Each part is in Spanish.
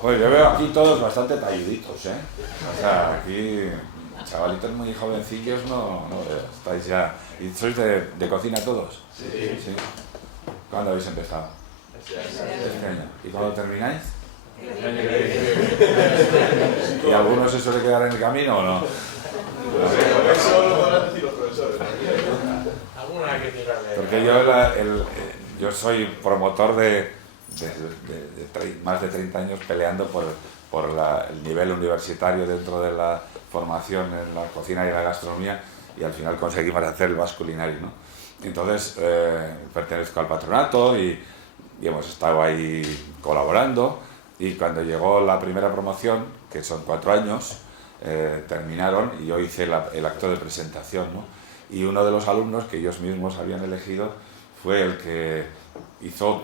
Pues yo veo aquí todos bastante talluditos, ¿eh? O sea, aquí chavalitos muy jovencillos no veo. Estáis ya... ¿Y sois de cocina todos? Sí. Sí. ¿Cuándo habéis empezado? Este año. ¿Y cuándo termináis? ¿Y algunos se suele quedar en el camino o no? Eso lo podrán decir los profesores. Alguna hay que tirarle. Porque yo soy promotor de más de 30 años peleando por el nivel universitario dentro de la formación en la cocina y la gastronomía, y al final conseguimos hacer el Basque Culinary, ¿no? Entonces pertenezco al patronato y hemos estado ahí colaborando, y cuando llegó la primera promoción, que son 4 años, terminaron y yo hice el acto de presentación, ¿no? Y uno de los alumnos que ellos mismos habían elegido fue el que hizo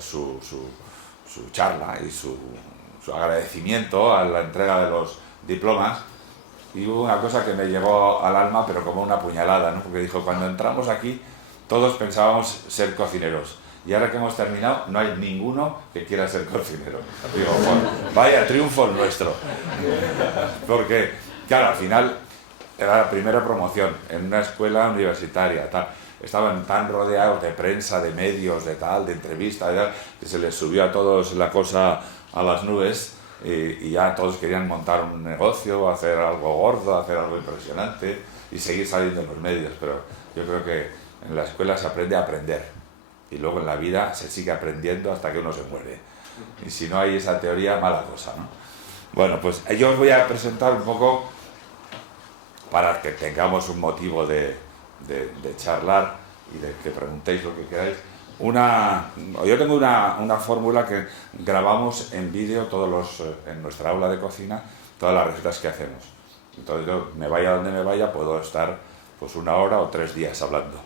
su charla y su agradecimiento a la entrega de los diplomas. Y hubo una cosa que me llegó al alma, pero como una puñalada, ¿no? Porque dijo: cuando entramos aquí todos pensábamos ser cocineros, y ahora que hemos terminado no hay ninguno que quiera ser cocinero. Digo, bueno, vaya triunfo el nuestro. Porque, claro, al final era la primera promoción en una escuela universitaria, tal. Estaban tan rodeados de prensa, de medios, de tal, de entrevistas, que se les subió a todos la cosa a las nubes, y ya todos querían montar un negocio, hacer algo gordo, hacer algo impresionante y seguir saliendo en los medios. Pero yo creo que en la escuela se aprende a aprender, y luego en la vida se sigue aprendiendo hasta que uno se muere. Y si no hay esa teoría, mala cosa, ¿no? Bueno, pues yo os voy a presentar un poco, para que tengamos un motivo de charlar y de que preguntéis lo que queráis. Yo tengo una fórmula que grabamos en vídeo en nuestra aula de cocina, todas las recetas que hacemos. Entonces yo, me vaya donde me vaya, puedo estar pues 1 hora o 3 días hablando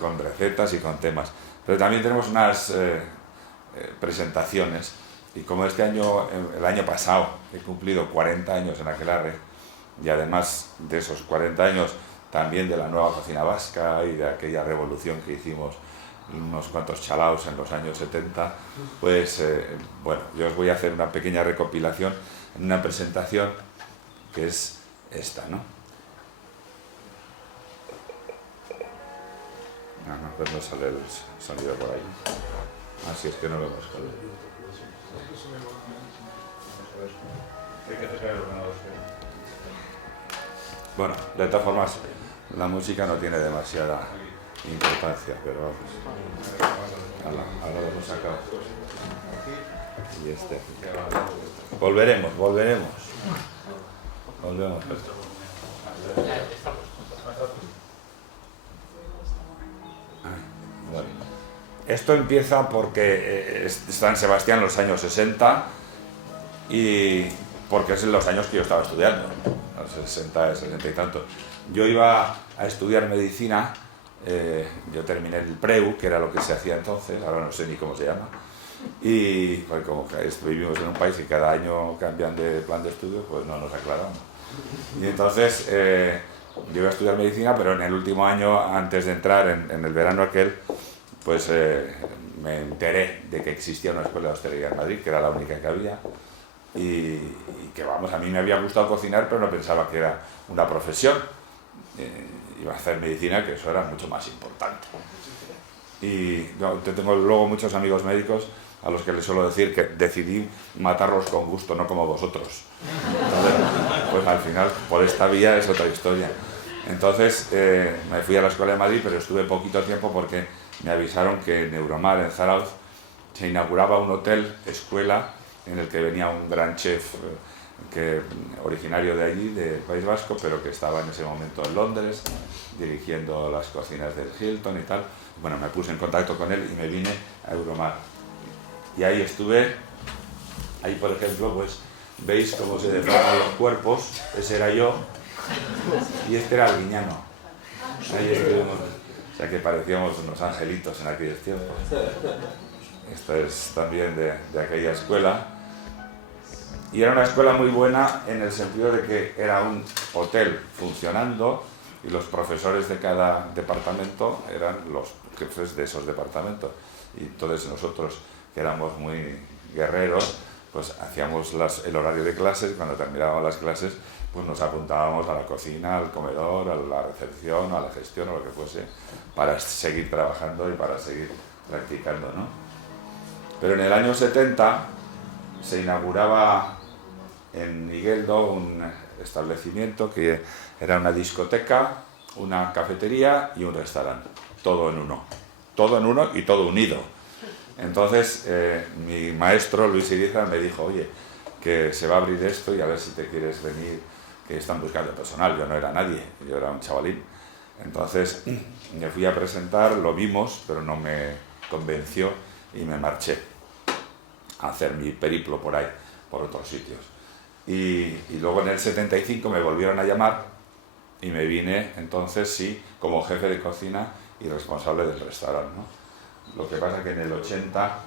con recetas y con temas. Pero también tenemos unas presentaciones, y como el año pasado he cumplido 40 años en Aquelarre, y además de esos 40 años también de la nueva cocina vasca y de aquella revolución que hicimos unos cuantos chalaos en los años 70, pues bueno, yo os voy a hacer una pequeña recopilación en una presentación que es esta, ¿no? Pues no sale el sonido por ahí. Así es que no lo hemos colgado. Bueno, de todas formas, la música no tiene demasiada importancia, pero vamos. Ahora lo hemos sacado. Y este. Volveremos. Volvemos. Bueno. Esto empieza porque está en Sebastián en los años 60, y porque es en los años que yo estaba estudiando, los 60 y tantos. Yo iba a estudiar medicina, yo terminé el PREU, que era lo que se hacía entonces, ahora no sé ni cómo se llama, y pues como que vivimos en un país y cada año cambian de plan de estudio, pues no nos aclaramos. Y entonces yo iba a estudiar medicina, pero en el último año, antes de entrar en el verano aquel, pues me enteré de que existía una escuela de hostelería en Madrid, que era la única que había, y que vamos, a mí me había gustado cocinar, pero no pensaba que era una profesión. Iba a hacer medicina, que eso era mucho más importante. Y yo tengo luego muchos amigos médicos a los que les suelo decir que decidí matarlos con gusto, no como vosotros. Entonces, pues al final, por esta vía es otra historia. Entonces me fui a la Escuela de Madrid, pero estuve poquito tiempo porque me avisaron que en Euromar, en Zarauz, se inauguraba un hotel escuela en el que venía un gran chef originario de allí, del País Vasco, pero que estaba en ese momento en Londres, dirigiendo las cocinas del Hilton y tal. Bueno, me puse en contacto con él y me vine a Euromar. Y ahí estuve, ahí por ejemplo, pues veis cómo se deforman los cuerpos, ese era yo, y este era Arguiñano. Ahí estuvimos, o sea que parecíamos unos angelitos en aquellos tiempos. Esto es también de aquella escuela. Y era una escuela muy buena en el sentido de que era un hotel funcionando, y los profesores de cada departamento eran los jefes de esos departamentos. Y entonces nosotros, que éramos muy guerreros, pues hacíamos el horario de clases. Cuando terminábamos las clases, pues nos apuntábamos a la cocina, al comedor, a la recepción, a la gestión o lo que fuese, para seguir trabajando y para seguir practicando, ¿no? Pero en el año 70 se inauguraba en Igeldo un establecimiento que era una discoteca, una cafetería y un restaurante, todo en uno y todo unido. Entonces mi maestro Luis Irizar me dijo, oye, que se va a abrir esto y a ver si te quieres venir, que están buscando personal. Yo no era nadie, yo era un chavalín. Entonces me fui a presentar, lo vimos, pero no me convenció y me marché a hacer mi periplo por ahí, por otros sitios. Y luego en el 75 me volvieron a llamar y me vine entonces, sí, como jefe de cocina y responsable del restaurante, ¿no? Lo que pasa que en el 80,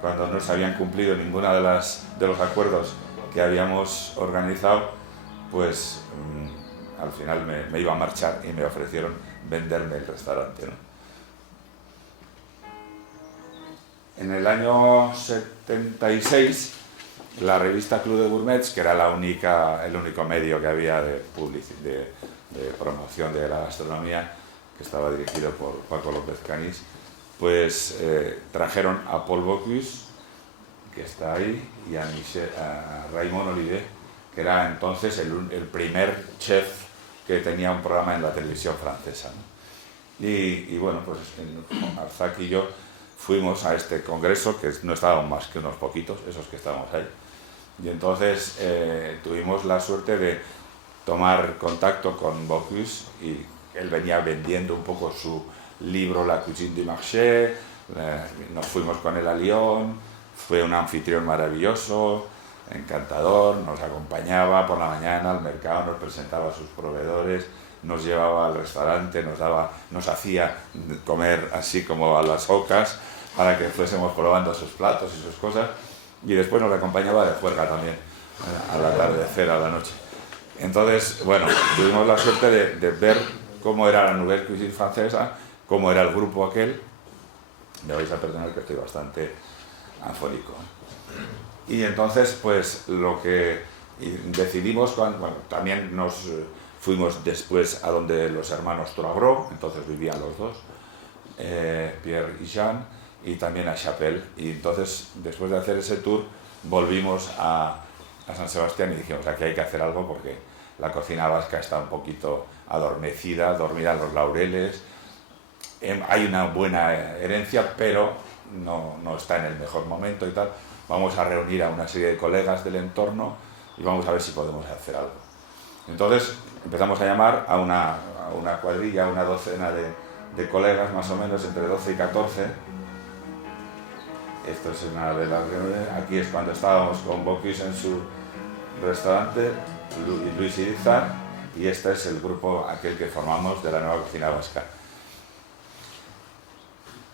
cuando no se habían cumplido ninguno de los acuerdos que habíamos organizado, pues al final me iba a marchar y me ofrecieron venderme el restaurante, ¿no? En el año 76, la revista Club de Gourmets, que era el único medio que había de promoción de la gastronomía, que estaba dirigido por Paco López Canís, pues trajeron a Paul Bocuse, que está ahí, y a Raymond Olivier, que era entonces el primer chef que tenía un programa en la televisión francesa, ¿no? Y bueno, pues Arzac y yo fuimos a este congreso, que no estábamos más que unos poquitos, esos que estábamos ahí, y entonces tuvimos la suerte de tomar contacto con Bocuse, y él venía vendiendo un poco su libro La Cuisine du Marché. Nos fuimos con él a Lyon, fue un anfitrión maravilloso, encantador, nos acompañaba por la mañana al mercado, nos presentaba a sus proveedores, nos llevaba al restaurante, nos hacía comer así como a las ocas para que fuésemos probando sus platos y sus cosas, y después nos acompañaba de juerga también, al atardecer, a la noche. Entonces, bueno, tuvimos la suerte de ver cómo era la Nouvelle Cuisine francesa, cómo era el grupo aquel. Me vais a perdonar que estoy bastante afónico. Y entonces, pues lo que decidimos, también nos fuimos después a donde los hermanos Troagro, entonces vivían los dos, Pierre y Jean, y también a Chapelle. Y entonces, después de hacer ese tour, volvimos a San Sebastián y dijimos, aquí hay que hacer algo porque la cocina vasca está un poquito adormecida, dormida en los laureles. Hay una buena herencia, pero no está en el mejor momento y tal. Vamos a reunir a una serie de colegas del entorno y vamos a ver si podemos hacer algo. Entonces empezamos a llamar a una cuadrilla, a una docena de colegas, más o menos entre 12 y 14. Esto es una de las reuniones. Aquí es cuando estábamos con Bocuse en su restaurante, Luis Irizar, y este es el grupo aquel que formamos de la nueva cocina vasca.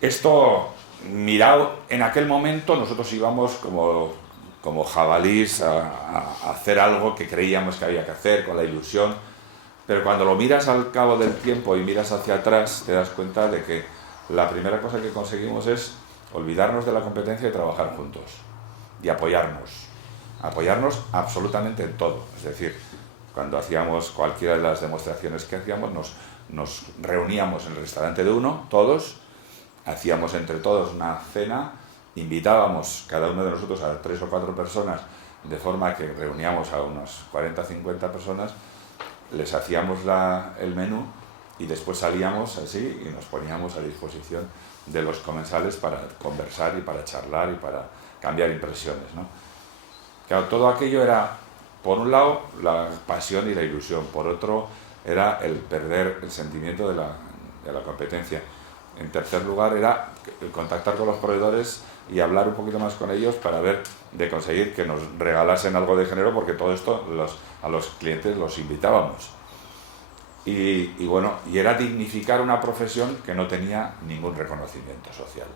Esto, mirado en aquel momento, nosotros íbamos como jabalís a hacer algo que creíamos que había que hacer, con la ilusión, pero cuando lo miras al cabo del tiempo y miras hacia atrás, te das cuenta de que la primera cosa que conseguimos es olvidarnos de la competencia y trabajar juntos, y apoyarnos absolutamente en todo. Es decir, cuando hacíamos cualquiera de las demostraciones que hacíamos, nos reuníamos en el restaurante de uno, todos, hacíamos entre todos una cena, invitábamos cada uno de nosotros a 3 o 4 personas, de forma que reuníamos a unas 40 o 50 personas, les hacíamos el menú y después salíamos así y nos poníamos a disposición de los comensales para conversar y para charlar y para cambiar impresiones, ¿no? Claro, todo aquello era, por un lado, la pasión y la ilusión, por otro, era el perder el sentimiento de la competencia. En tercer lugar, era el contactar con los proveedores y hablar un poquito más con ellos para ver de conseguir que nos regalasen algo de género, porque todo esto a los clientes los invitábamos. Y bueno, y era dignificar una profesión que no tenía ningún reconocimiento social.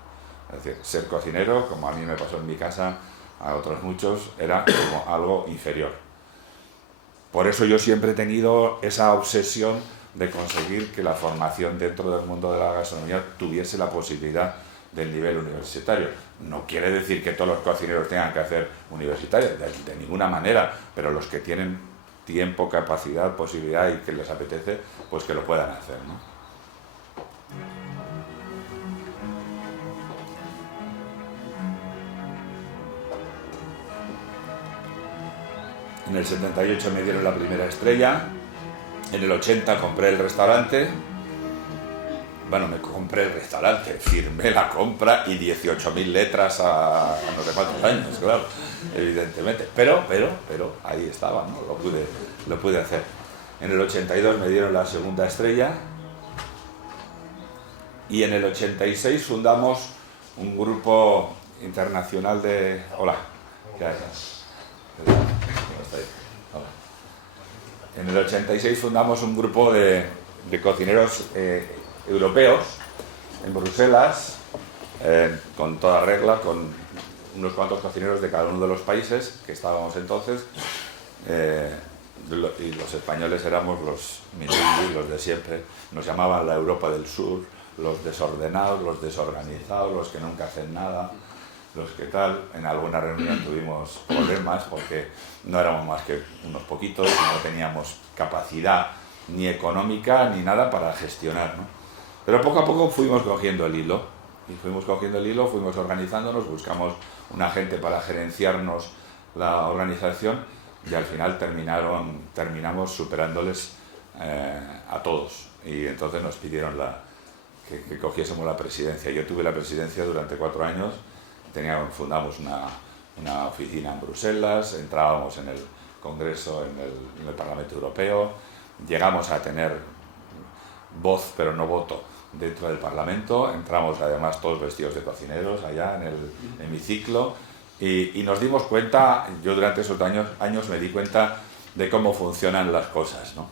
Es decir, ser cocinero, como a mí me pasó en mi casa, a otros muchos, era como algo inferior. Por eso yo siempre he tenido esa obsesión de conseguir que la formación dentro del mundo de la gastronomía tuviese la posibilidad del nivel universitario. No quiere decir que todos los cocineros tengan que hacer universitario, de ninguna manera, pero los que tienen tiempo, capacidad, posibilidad y que les apetece, pues que lo puedan hacer, ¿no? En el 78 me dieron la primera estrella, en el 80 compré el restaurante, bueno, me compré el restaurante, firmé la compra y 18.000 letras a no sé cuántos años, claro, evidentemente, pero ahí estaba, ¿no? Lo pude hacer. En el 82 me dieron la segunda estrella y en el 86 fundamos un grupo internacional de... Hola, ¿qué haces? En el 86 fundamos un grupo de cocineros europeos en Bruselas, con toda regla, con unos cuantos cocineros de cada uno de los países que estábamos entonces, y los españoles éramos los milingües, los de siempre. Nos llamaban la Europa del Sur, los desordenados, los desorganizados, los que nunca hacen nada, los que tal. En alguna reunión tuvimos problemas porque no éramos más que unos poquitos, no teníamos capacidad ni económica ni nada para gestionar, ¿no? Pero poco a poco fuimos cogiendo el hilo, fuimos organizándonos, buscamos una gente para gerenciarnos la organización y al final terminamos superándoles a todos, y entonces nos pidieron que cogiésemos la presidencia. Yo tuve la presidencia durante 4 años, fundamos una oficina en Bruselas, entrábamos en el Congreso, en el Parlamento Europeo, llegamos a tener voz pero no voto dentro del Parlamento, entramos además todos vestidos de cocineros allá en el hemiciclo, y nos dimos cuenta, yo durante esos años me di cuenta de cómo funcionan las cosas, ¿no?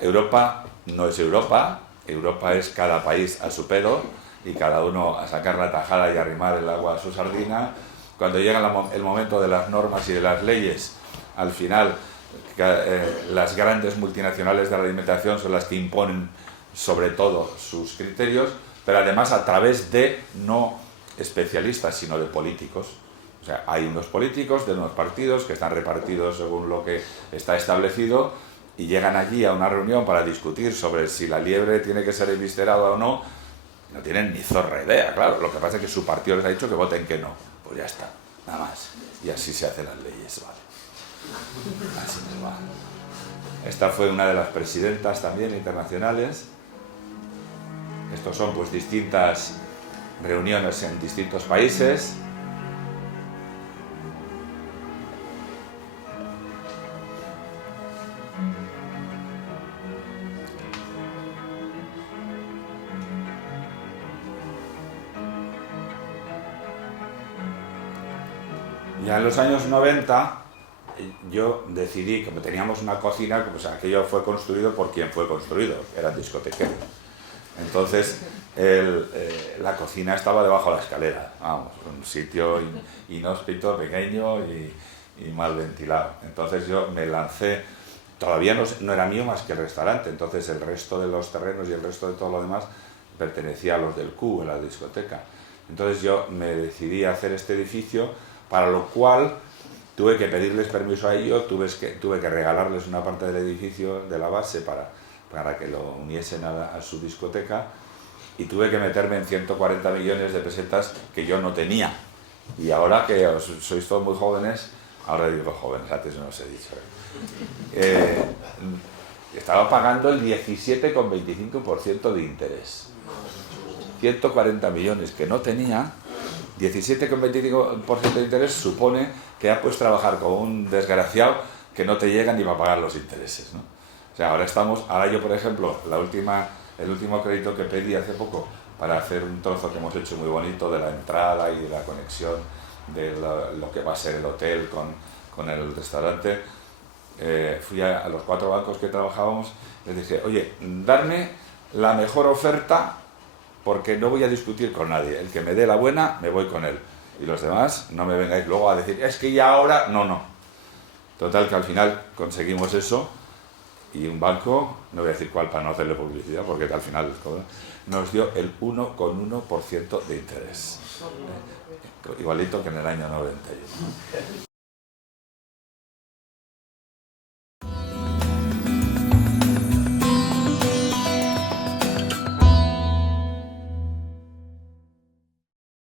Europa no es Europa, Europa es cada país a su pedo y cada uno a sacar la tajada y arrimar el agua a su sardina. Cuando llega el momento de las normas y de las leyes, al final las grandes multinacionales de la alimentación son las que imponen sobre todo sus criterios, pero además a través de no especialistas, sino de políticos. O sea, hay unos políticos de unos partidos que están repartidos según lo que está establecido y llegan allí a una reunión para discutir sobre si la liebre tiene que ser eviscerada o no. No tienen ni zorra idea, claro. Lo que pasa es que su partido les ha dicho que voten que no. Pues ya está, nada más. Y así se hacen las leyes, ¿vale? Así nos va. Esta fue una de las presidentas también internacionales. Estos son pues distintas reuniones en distintos países. Ya en los años 90 yo decidí, como teníamos una cocina, pues aquello fue construido por quien fue construido, eran discotequeros. Entonces la cocina estaba debajo de la escalera, vamos, un sitio inhóspito, pequeño y mal ventilado. Entonces yo me lancé, todavía no era mío más que el restaurante, entonces el resto de los terrenos y el resto de todo lo demás pertenecía a los del Q, en la discoteca. Entonces yo me decidí a hacer este edificio, para lo cual tuve que pedirles permiso a ellos, tuve que regalarles una parte del edificio de la base para que lo uniesen a su discoteca, y tuve que meterme en 140 millones de pesetas que yo no tenía. Y ahora que sois todos muy jóvenes, ahora digo jóvenes, antes no os he dicho. Estaba pagando el 17,25% de interés. 140 millones que no tenía, 17,25% de interés supone que ya puedes trabajar con un desgraciado que no te llega ni para pagar los intereses, ¿no? O sea, ahora yo, por ejemplo, el último crédito que pedí hace poco para hacer un trozo que hemos hecho muy bonito de la entrada y de la conexión de lo que va a ser el hotel con el restaurante, fui a los 4 bancos que trabajábamos, les dije, oye, darme la mejor oferta porque no voy a discutir con nadie, el que me dé la buena, me voy con él, y los demás no me vengáis luego a decir, es que ya ahora, no. Total, que al final conseguimos eso, Y un banco, no voy a decir cuál para no hacerle publicidad, porque al final les cobra, nos dio el 1,1% de interés. Igualito que en el año 91.